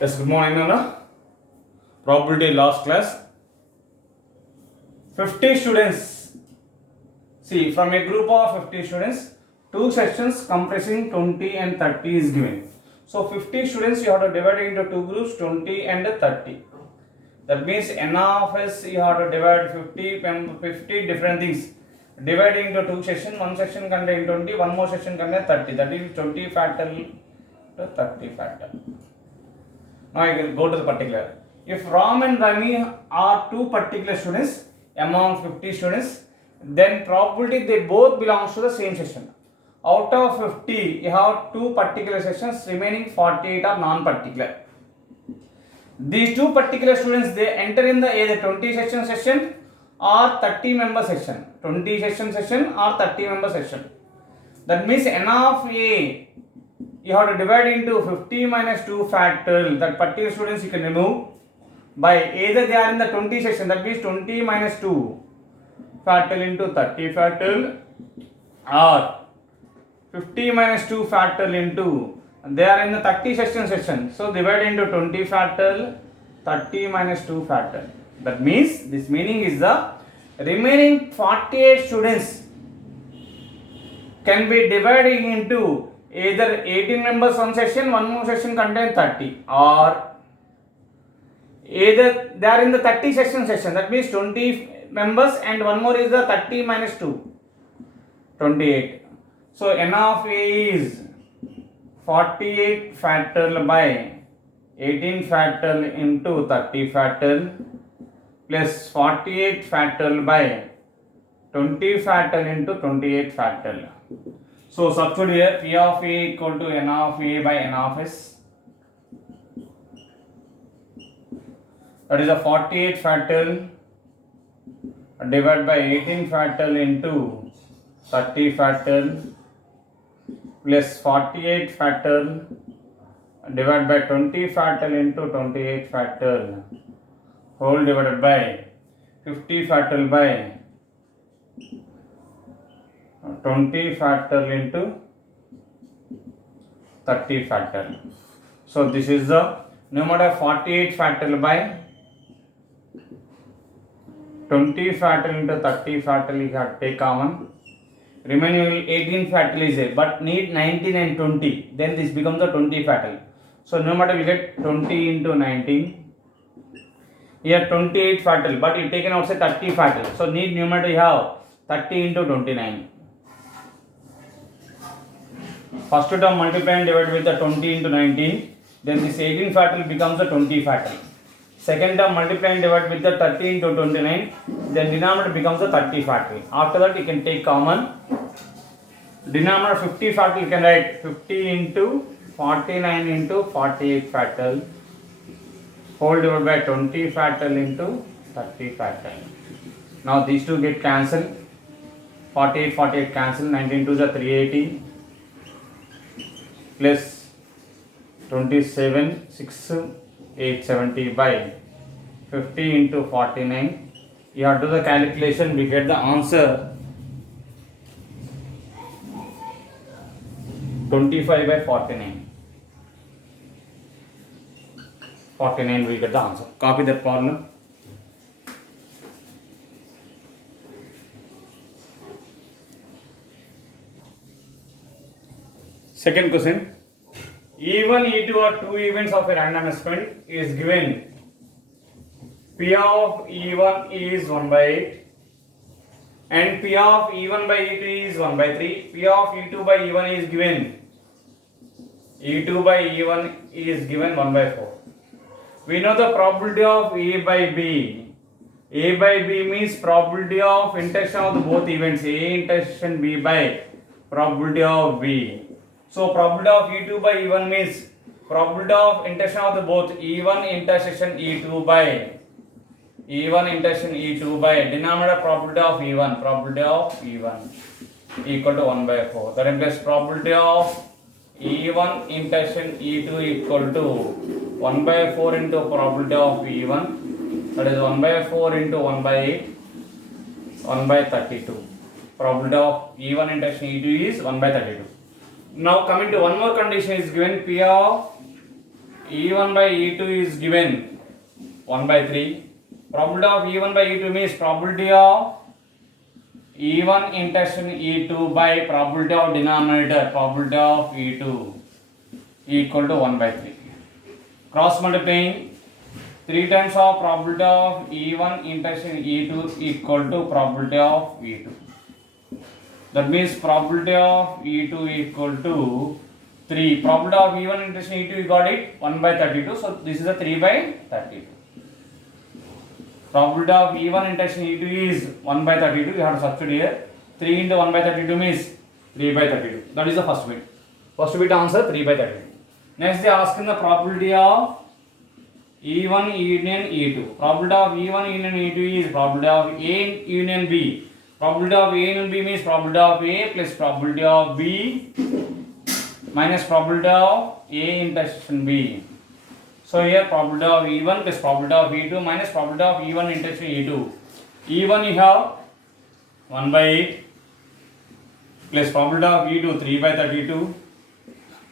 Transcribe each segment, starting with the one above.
Yes, good morning, Nana. Probability last class. 50 students. See, from a group of 50 students, two sections comprising 20 and 30 is given. So, 50 students you have to divide into two groups, 20 and 30. That means N of S you have to divide 50 different things. Dividing into two sections, one section contain 20, one more section contain 30. That is 20 factorial to 30 factorial. Now I will go to the particular. If Ram and Rami are two particular students among 50 students, then probability they both belongs to the same section. Out of 50, you have two particular sections, remaining 48 are non-particular. These two particular students, they enter in the either 20 section session or 30 member section. 20 section or 30 member section. That means N of A, you have to divide into 50 minus 2 factorial. That particular students you can remove by either they are in the 20 section, that means 20 minus 2 factorial into 30 factorial, or 50 minus 2 factorial into they are in the 30 section. So divide into 20 factorial, 30 minus 2 factorial. That means this meaning is the remaining 48 students can be divided into either 18 members one section, one more section contain 30, or either they are in the 30 section, that means 20 members and one more is the 30 minus 2, 28. So N of A is 48 factorial by 18 factorial into 30 factorial plus 48 factorial by 20 factorial into 28 factorial. So substitute here P of A equal to N of A by N of S. That is a 48 factorial divided by 18 factorial into 30 factorial plus 48 factorial divided by 20 factorial into 28 factorial whole divided by 50 factorial by 20 factorial into 30 factorial. So this is the numerator 48 factorial by 20 factorial into 30 factorial, you have to take common. Remaining 18 factorial is there, but need 19 and 20, then this becomes the 20 factorial. So numerator will get 20 into 19. Here 28 factorial, but you taken outside 30 factorial. So need numerator you have 30 into 29. First term multiply and divide with the 20 into 19. Then this 18 factorial becomes the 20 factorial. Second term multiply and divide with the 30 into 29. Then denominator becomes the 30 factorial. After that you can take common. Denominator 50 factorial, you can write 50 into 49 into 48 factorial whole divided by 20 factorial into 30 factorial. Now these two get cancelled. 48 cancel. 19 to the 380 plus 27 6 870 by 50 into 49. You have to do the calculation, we get the answer 25 by 49. 49 we get the answer. Copy that problem. Second question. E1, E2 are two events of a random experiment is given. P of E1 is 1 by 8 and P of E1 by E2 is 1 by 3. P of E2 by E1 is given. E2 by E1 is given 1 by 4. We know the probability of A by B. A by B means probability of intersection of both events. A intersection B by probability of B. So probability of E2 by E1 means probability of intersection of the both E1 intersection E2 by denominator probability of E1 equal to 1 by 4. That implies probability of E1 intersection E2 equal to 1 by 4 into probability of E1, that is 1 by 4 into 1 by 8, 1 by 32. Probability of E1 intersection E2 is 1 by 32. Now coming to one more condition is given, P of E1 by E2 is given 1 by 3. Probability of E1 by E2 means probability of E1 intersection E2 by probability of denominator, probability of E2 equal to 1 by 3. Cross multiplying 3 times of probability of E1 intersection E2 equal to probability of E2. That means probability of E2 equal to 3. Probability of E1 intersection E2, you got it 1 by 32. So this is a 3 by 32. Probability of E1 intersection E2 is 1 by 32. You have to substitute here. 3 into 1 by 32 means 3 by 32. That is the first bit. First bit answer 3 by 32. Next they ask in the probability of E1 union E2. Probability of E1 union E2 is probability of A union B. Probability of A union B means probability of A plus probability of B minus probability of A intersection B. So here probability of E1 plus probability of E2 minus probability of E1 intersection E2. E1 you have 1 by 8 plus probability of E2 3 by 32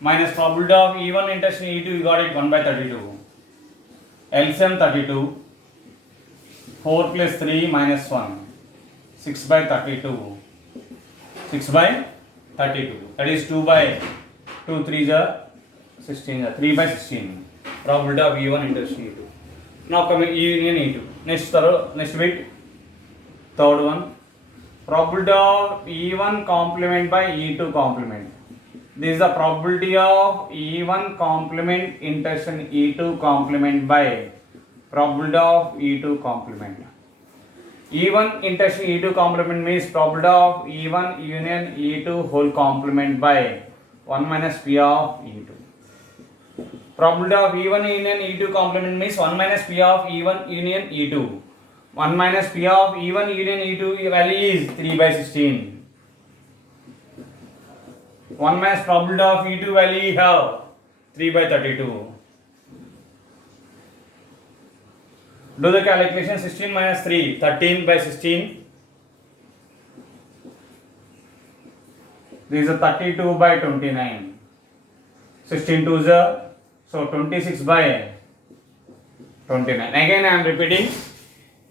minus probability of E1 intersection E2, you got it 1 by 32. LCM 32. 4 plus 3 minus 1. 6 by 32. 6 by 32. That is 2 by 2 3 is 16. 3 by 16. Probability of E1 intersection E2. Now coming E union E2. Next bit. Third one. Probability of E1 complement by E2 complement. This is the probability of E1 complement intersection E2 complement by probability of E2 complement. E1 intersection E2 complement means probability of E1 union E2 whole complement by 1 minus P of E2. Probability of E1 union E2 complement means 1 minus P of E1 union E2. 1 minus P of E1 union E2 value is 3 by 16. 1 minus probability of E2 value you have 3 by 32. Do the calculation. 16 minus 3, 13 by 16. This is a 32 by 29. 16 2 is a, so 26 by 29. Again I am repeating.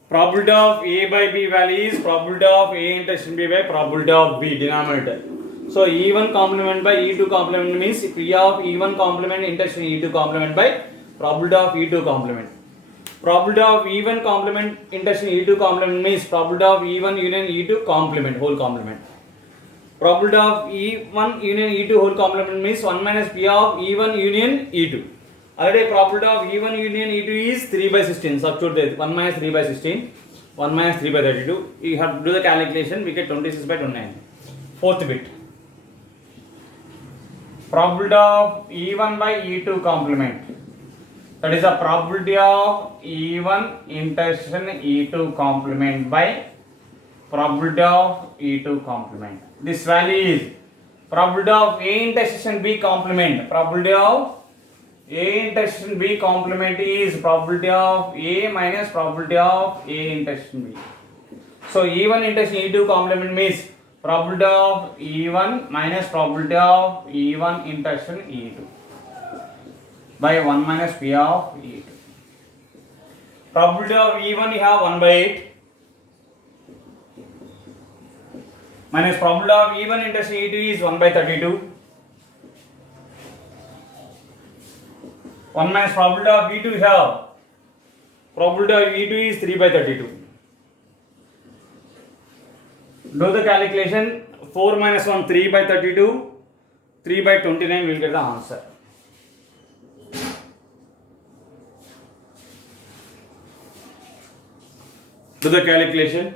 Probability of A by B value is probability of A intersection B by probability of B denominator. So E1 complement by E2 complement means P of E1 complement intersection E2 complement by probability of E2 complement. Probability of E1 complement intersection E2 complement means probability of E1 union E2 complement whole complement. Probability of E1 union E2 whole complement means 1 minus P of E1 union E2. Already probability of E1 union E2 is 3 by 16. Substitute that 1 minus 3 by 16. 1 minus 3 by 32. You have to do the calculation. We get 26 by 29. Fourth bit. Probability of E1 by E2 complement. That is the probability of E1 intersection E2 complement by probability of E2 complement. This value is probability of A intersection B complement. Probability of A intersection B complement is probability of A minus probability of A intersection B. So E1 intersection E2 complement means probability of E1 minus probability of E1 intersection E2 by 1 minus P of E2. Probability of E1 you have 1 by 8 minus probability of E1 intersection E2 is 1 by 32. 1 minus probability of E2 you have probability of E2 is 3 by 32. Do the calculation. 4 minus 1 3 by 32. 3 by 29 will get the answer. Do the calculation.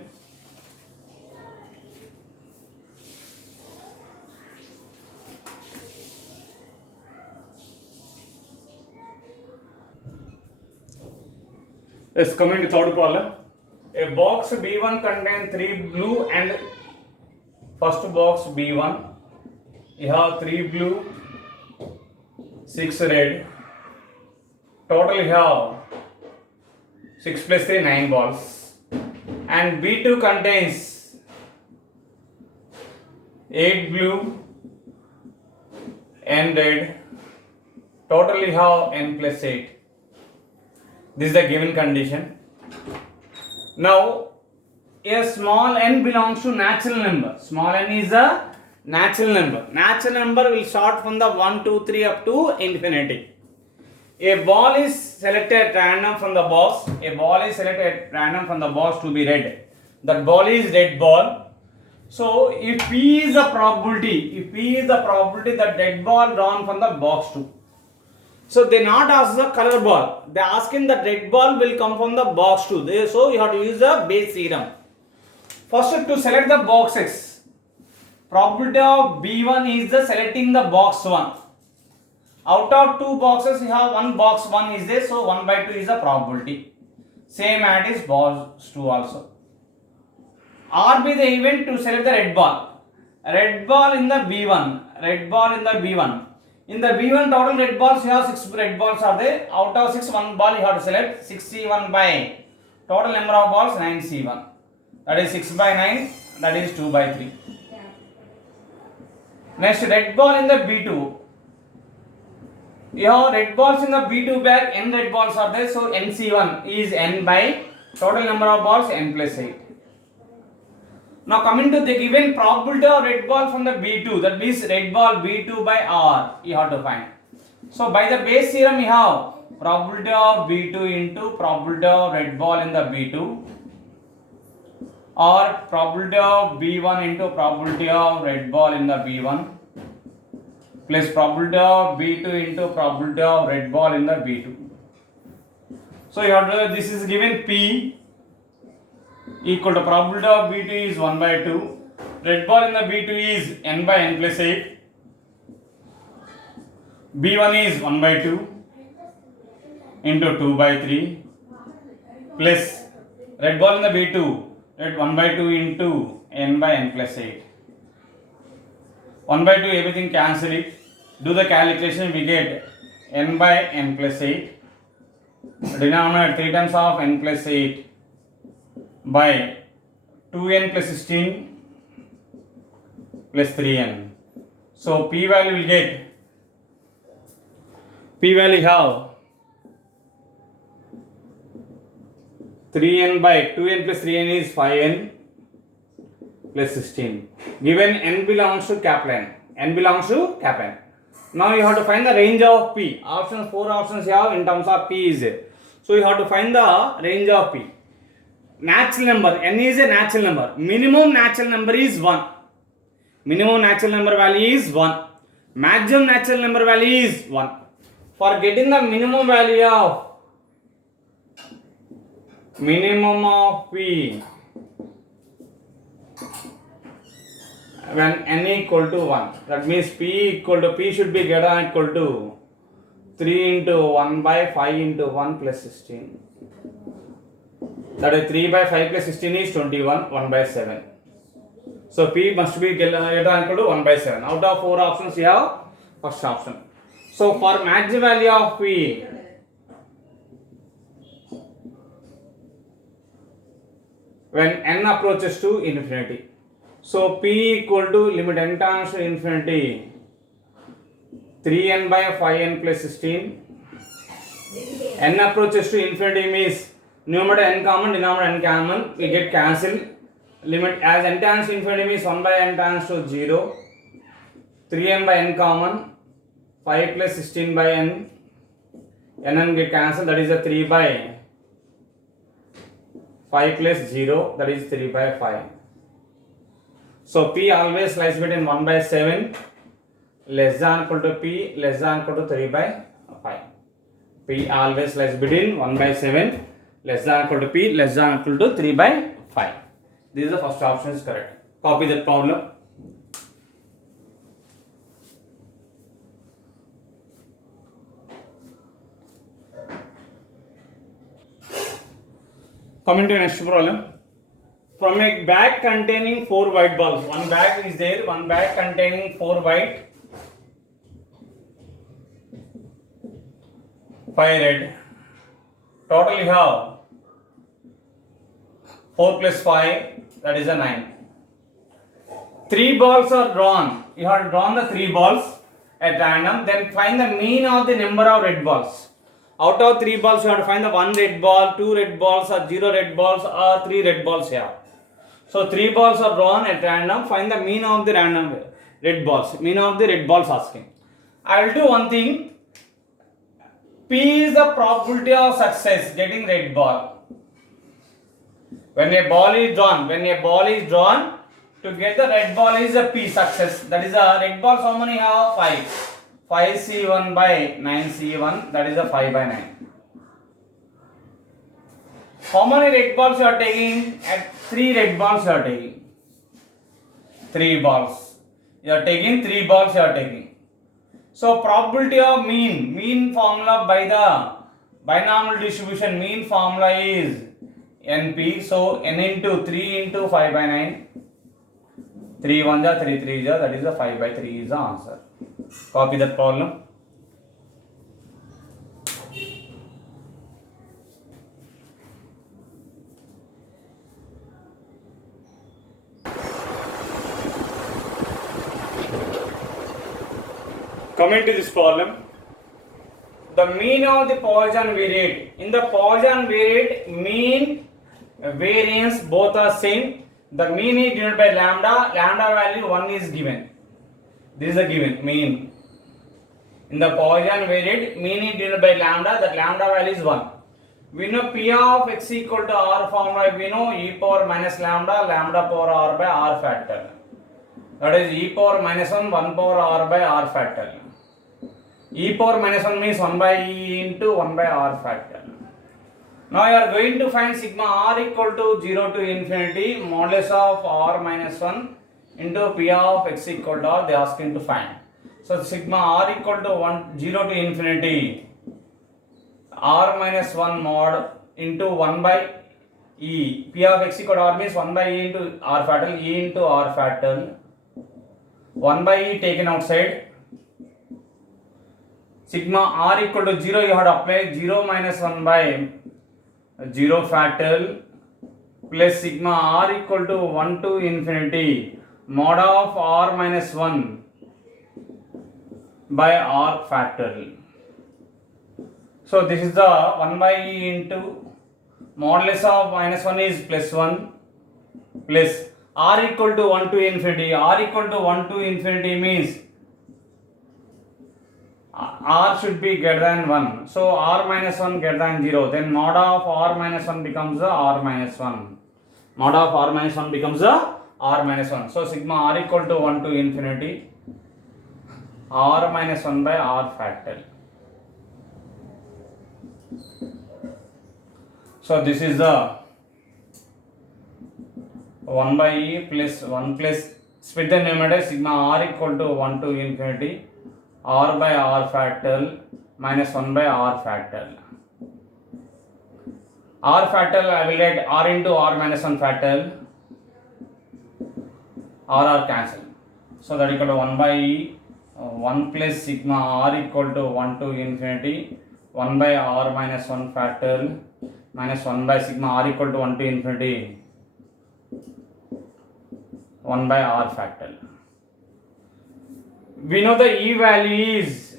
Yes, coming to third problem. A box B1 contains 3 blue and first box B1. You have 3 blue, 6 red. Total you have 6 plus 3 9 balls. And B2 contains 8 blue and red. Total you have n plus 8. This is the given condition. Now a small n belongs to natural number. Small n is a natural number. Natural number will start from the 1, 2, 3 up to infinity. A ball is selected at random from the box. A ball is selected at random from the box to be red. That ball is red ball. So if P is the probability, that red ball drawn from the box 2. So they not ask the color ball. They asking that red ball will come from the box 2. So you have to use the Bayes theorem. First to select the boxes. Probability of B1 is the selecting the box 1. Out of 2 boxes, you have one box 1 is there, so 1 by 2 is the probability. Same as box 2 also. R be the event to select the red ball. Red ball in the B1. In the B1 total red balls, you have 6 red balls are there. Out of 6, 1 ball you have to select. 6C1 by total number of balls 9C1. That is 6 by 9. That is 2 by 3. Next, red ball in the B2. You have red balls in the B2 bag, n red balls are there, so NC1 is n by total number of balls n plus 8. Now coming to the given probability of red ball from the B2, that means red ball B2 by R, you have to find. So by the Bayes theorem you have probability of B2 into probability of red ball in the B2, or probability of B1 into probability of red ball in the B1, plus probability of B2 into probability of red ball in the B2. So you have to, this is given P equal to probability of B2 is 1 by 2. Red ball in the B2 is n by n plus 8. B1 is 1 by 2 into 2 by 3 plus red ball in the B2, red 1 by 2 into n by n plus 8. 1 by 2 everything cancel it. Do the calculation, we get n by n plus 8. Denominator 3 times of n plus 8 by 2n plus 16 plus 3n. So P value will get, P value have 3n by 2n plus 3n is 5n plus 16. Given n belongs to Kaplan. N belongs to Kaplan. Now you have to find the range of P. Options, 4 options you have in terms of P is there. So you have to find the range of P. Natural number, n is a natural number. Minimum natural number is 1. Minimum natural number value is 1. Maximum natural number value is 1. For getting the minimum value of P, when n equal to 1, that means P should be greater equal to 3 into 1 by 5 into 1 plus 16. That is 3 by 5 plus 16 is 21, 1 by 7. So P must be greater equal to 1 by 7. Out of 4 options you have first option. So for maximum value of P, when n approaches to infinity. So P equal to limit n tends to infinity 3n by 5n plus 16. N approaches to infinity means numerator n common, denominator n common, we get cancel. Limit as n tends to infinity means 1 by n tends to 0. 3n by n common, 5 plus 16 by n, n get cancelled, that is a 3 by 5 plus 0, that is 3 by 5. So P always lies between 1 by 7 less than equal to P less than equal to 3 by 5. P always lies between 1 by 7 less than equal to P less than equal to 3 by 5. This is the first option is correct. Copy that problem. Coming to the next problem. From a bag containing 4 white balls, one bag is there, one bag containing 4 white, 5 red. Total you have 4 plus 5, that is a 9. 3 balls are drawn. You have drawn the 3 balls at random, then find the mean of the number of red balls. Out of 3 balls, you have to find the 1 red ball, 2 red balls, or 0 red balls, or 3 red balls here. So 3 balls are drawn at random. Find the mean of the random red balls. Mean of the red balls asking. I will do one thing. P is the probability of success getting red ball. When a ball is drawn, to get the red ball is a P success. That is a red balls. How many have? 5. 5C1 by 9C1. That is a 5 by 9. How many red balls you are taking? At 3 red balls you are taking. 3 balls. You are taking 3 balls you are taking. So probability of mean formula by the binomial distribution, mean formula is NP. So N into 3 into 5 by 9. 3 1 ja, 3 3 ja, that is the 5 by 3 is the answer. Copy that problem. Coming to this problem, the mean of the Poisson variate. In the Poisson variate, mean variance both are same. The mean is given by lambda. Lambda value 1 is given. This is a given mean. In the Poisson variate, mean is given by lambda. That lambda value is 1. We know P of x equal to R formula. We know e power minus lambda, lambda power R by R factor. That is e power minus 1 power R by R factor. E power minus 1 means 1 by e into 1 by R factor. Now you are going to find sigma R equal to 0 to infinity modulus of R minus 1 into P of x equal to R. They are asking to find. So sigma R equal to 0 to infinity R minus 1 mod into 1 by e. P of x equal to R means 1 by e into R factor, e into R factor. 1 by e taken outside. Sigma R equal to 0, you have to apply 0 minus 1 by 0 factorial plus sigma R equal to 1 to infinity mod of R minus 1 by R factorial. So this is the 1 by e into modulus of minus 1 is plus 1 plus R equal to 1 to infinity. R equal to 1 to infinity means R should be greater than 1. So R minus 1 greater than 0. Then mod of R minus 1 becomes the R minus 1. Mod of R minus 1 becomes the R minus 1. So sigma R equal to 1 to infinity R minus 1 by R factorial. So this is the 1 by e plus 1 plus split the numerator sigma R equal to 1 to infinity R by R factorial minus 1 by R factorial. R factorial I will get R into R minus 1 factorial. R cancel. So that equal to 1 by e 1 plus sigma R equal to 1 to infinity 1 by R minus 1 factorial minus 1 by sigma R equal to 1 to infinity 1 by R factorial. We know the e value is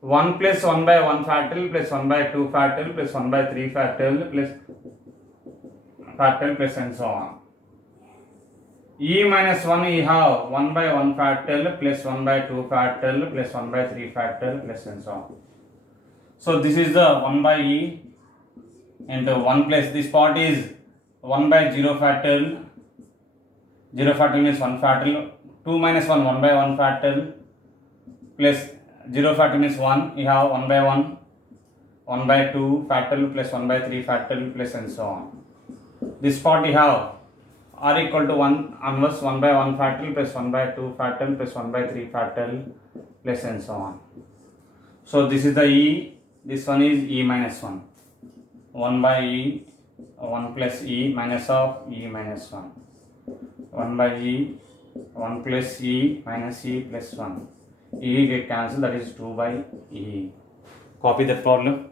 1 plus 1 by 1 factorial plus 1 by 2 factorial plus 1 by 3 factorial plus factorial plus and so on. E minus 1 you have 1 by 1 factorial plus 1 by 2 factorial plus 1 by 3 factorial plus and so on. So this is the 1 by e into 1 plus this part is 1 by 0 factorial. 0 factorial means 1 factorial. 2 minus 1 1 by 1 factorial plus 0 factorial means 1. You have 1 by 1 1 by 2 factorial plus 1 by 3 factorial plus and so on. This part you have R equal to 1 inverse 1 by 1 factorial plus 1 by 2 factorial plus 1 by 3 factorial plus and so on. So this is the e, this one is e minus 1. 1 by e 1 plus e minus of e minus 1. 1 by e 1 plus e minus e plus 1. E get cancelled, that is 2 by e. Copy that problem.